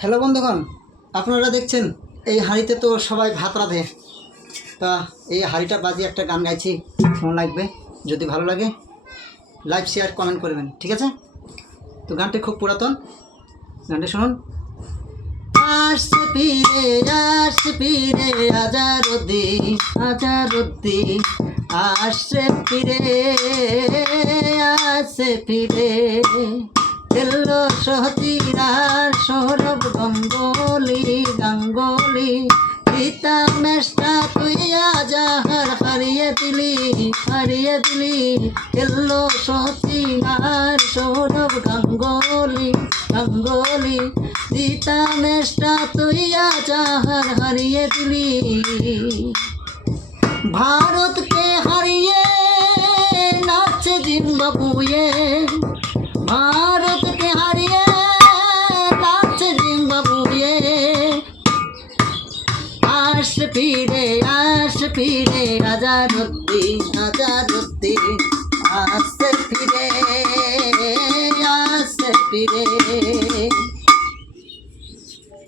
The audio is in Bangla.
হ্যালো বন্ধুগণ, আপনারা দেখছেন এই হাঁড়িতে তো সবাই ভাত রাঁধে। তা এই হাঁড়িটা বাজিয়ে একটা গান গাইছি, কেমন লাগবে? যদি ভালো লাগে লাইক শেয়ার কমেন্ট করবেন, ঠিক আছে? তো গানটি খুব পুরাতন, গানটি শুনুন। আসছে ফিরে হাজারুদ্দিন আসছে ফিরে এলো সহতিরার সৌরভ গাঙ্গুলি পিতা মেষ্টা তুই আজাহার হারিয়ে দিলি এলো সহতিরার সৌরভ গাঙ্গুলি পিতা মেষ্টা তুই আজাহার হারিয়ে দিলি। ভারতকে হারিয়ে নাচছে জিম্বাবুয়ে, ভারতকে হারিয়ে নাচছে জিম্বাবুয়ে। আসছে ফিরে হাজারুদ্দিন